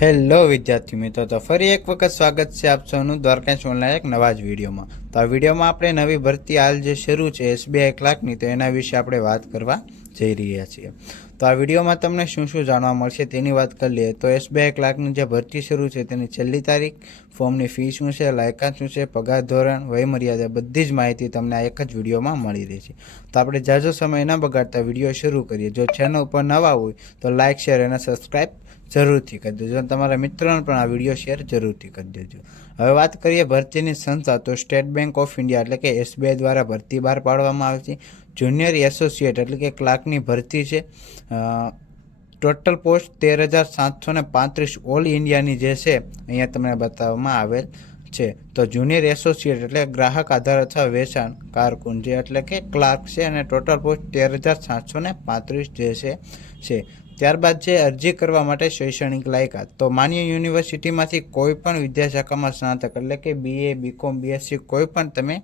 Hello વિદ્યાર્થી મિત્રો, તો ફરી એક વખત સ્વાગત છે આપ સૌનું દ્વારકાશ ઓનલાઈન એક નવા જ વિડીયોમાં. તો આ વિડીયોમાં આપણે નવી ભરતી હાલ જે શરૂ છે SBI ક્લાર્કની, તો એના વિશે આપણે વાત કરવા જઈ રહ્યા છીએ. તો આ વિડીયોમાં તમને શું શું જાણવા મળશે તેની વાત કરી લઈએ. તો SBI ક્લાર્કની જે ભરતી શરૂ છે તેની છેલ્લી તારીખ, ફોર્મની ફી શું છે, લાયકાત શું છે, પગાર ધોરણ, વયમર્યાદા, બધી જ માહિતી તમને આ એક જ વિડીયોમાં મળી રહી છે. તો આપણે જાજો સમય ન બગાડતા વિડીયો શરૂ કરીએ. જો ચેનલ ઉપર નવા હોય તો લાઇક, શેર અને સબસ્ક્રાઈબ જરૂરથી કરી દેજો. તમારા મિત્રોને પણ આ વિડીયો શેર જરૂરથી કરી દેજો. હવે વાત કરીએ ભરતીની સંસ્થા, તો સ્ટેટ બેંક ઓફ ઇન્ડિયા એટલે કે SBI દ્વારા ભરતી બહાર પાડવામાં આવે છે. જુનિયર એસોસિએટ એટલે કે ક્લાર્કની ભરતી છે. ટોટલ પોસ્ટ 13,735 ઓલ ઇન્ડિયાની જે છે અહીંયા તમને બતાવવામાં આવેલ છે. તો જુનિયર એસોસિએટ એટલે ગ્રાહક આધાર અથવા વેચાણ કારકુન જે એટલે કે ક્લાર્ક છે, અને ટોટલ પોસ્ટ 13,735 જે છે. ત્યારબાદ છે અરજી કરવા માટે શૈક્ષણિક લાયકાત. તો માન્ય યુનિવર્સિટીમાંથી કોઈ પણ વિદ્યાશાખામાં સ્નાતક એટલે કે BA, BCom, BSc કોઈ પણ તમે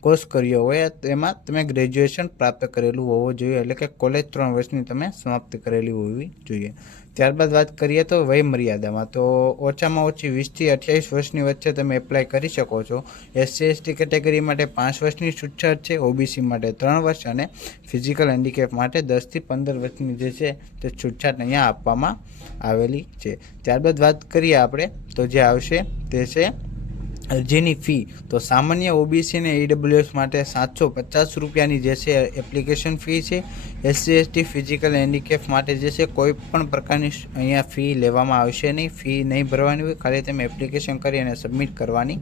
કોર્સ કર્યો હોય તેમાં તમે ગ્રેજ્યુએશન પ્રાપ્ત કરેલું હોવું જોઈએ, એટલે કે કોલેજ 3 વર્ષની તમે સમાપ્ત કરેલી હોવી જોઈએ. ત્યારબાદ વાત કરીએ તો વય મર્યાદામાં, તો ઓછામાં ઓછી 20 થી 28 વર્ષની વચ્ચે તમે એપ્લાય કરી શકો છો. SC/ST કેટેગરી માટે 5 વર્ષની છૂટછાટ છે, OBC માટે 3 વર્ષ અને ફિઝિકલ હેન્ડીકેપ માટે 10 થી 15 વર્ષની જે છે તે છૂટછાટ અહીંયા આપવામાં આવેલી છે. ત્યારબાદ વાત કરીએ આપણે તો જે આવશે તે છે અરજીની ફી. તો સામાન્ય OBC અને EWS માટે 750 રૂપિયાની જે છે એપ્લિકેશન ફી છે. SC/ST ફિઝિકલ હેન્ડીકેપ માટે જે છે કોઈ પણ પ્રકારની અહીંયા ફી લેવામાં આવશે નહીં. ફી નહીં ભરવાની હોય, ખાલી તમે એપ્લિકેશન કરી અને સબમિટ કરવાની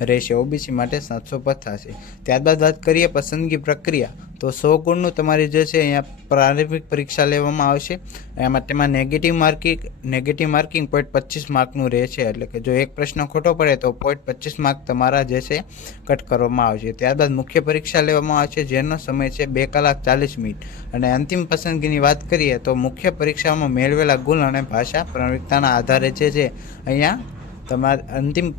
રહેશે. OBC માટે 750 છે. ત્યારબાદ વાત કરીએ પસંદગી પ્રક્રિયા, તો 100 ગુણનું તમારી જે છે અહીંયા પ્રારંભિક પરીક્ષા લેવામાં આવશે. તેમાં નેગેટિવ માર્કિંગ 0.25 માર્કનું રહે છે, એટલે કે જો એક પ્રશ્ન ખોટો પડે તો 0.25 માર્ક તમારા જે છે કટ કરવામાં આવશે. ત્યારબાદ મુખ્ય પરીક્ષા લેવામાં આવશે, જેનો સમય છે 2 કલાક 40 મિનિટ. અને અંતિમ પસંદગીની વાત કરીએ તો મુખ્ય પરીક્ષામાં મેળવેલા ગુણ અને ભાષા પ્રવીણતાના આધારે જે છે અહીંયા તમારી અંતિમ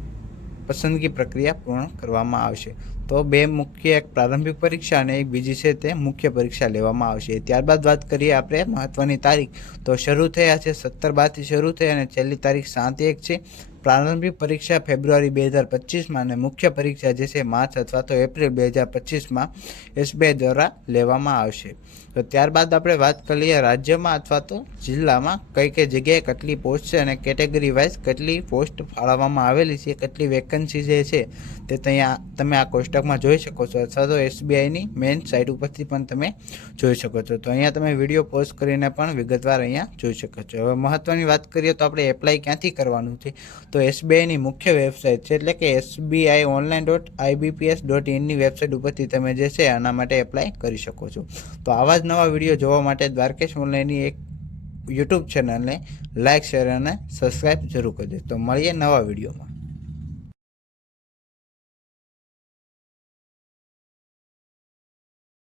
પસંદગી પ્રક્રિયા પૂર્ણ કરવામાં આવશે. તો 2 મુખ્ય, એક પ્રારંભિક પરીક્ષા અને એક બીજી છે તે મુખ્ય પરીક્ષા લેવામાં આવશે. ત્યારબાદ વાત કરીએ આપણે મહત્ત્વની તારીખ, તો શરૂ થયા છે 17/12થી શરૂ થઈ અને છેલ્લી તારીખ 7/1 છે. પ્રારંભિક પરીક્ષા ફેબ્રુઆરી 2025માં અને મુખ્ય પરીક્ષા જે છે માર્ચ અથવા તો એપ્રિલ 2025માં SBI દ્વારા લેવામાં આવશે. તો ત્યારબાદ આપણે વાત કરીએ રાજ્યમાં અથવા તો જિલ્લામાં કઈ કઈ જગ્યાએ કેટલી પોસ્ટ છે અને કેટેગરી વાઇઝ કેટલી પોસ્ટ ફાળવવામાં આવેલી છે, કેટલી વેકન્સી જે છે તે ત્યાં તમે આ કોષ્ટકમાં જોઈ શકો છો, અથવા તો SBIની મેઇન સાઇટ ઉપરથી પણ તમે જોઈ શકો છો. તો અહીંયા તમે વિડીયો પોઝ કરીને પણ વિગતવાર અહીંયા જોઈ શકો છો. હવે મહત્ત્વની વાત કરીએ તો આપણે એપ્લાય ક્યાંથી કરવાનું છે, તો SBIની મુખ્ય વેબસાઇટ છે એટલે કે SBIonline.ibps.in ની વેબસાઇટ ઉપરથી તમે જે છે આના માટે એપ્લાય કરી શકો છો. તો આવા જ નવા વિડીયો જોવા માટે દ્વારકેશ ઓનલાઈનની એક YouTube ચેનલને લાઇક, શેર અને સબસ્ક્રાઈબ જરૂર કરજો. તો મળીએ નવા વિડીયોમાં.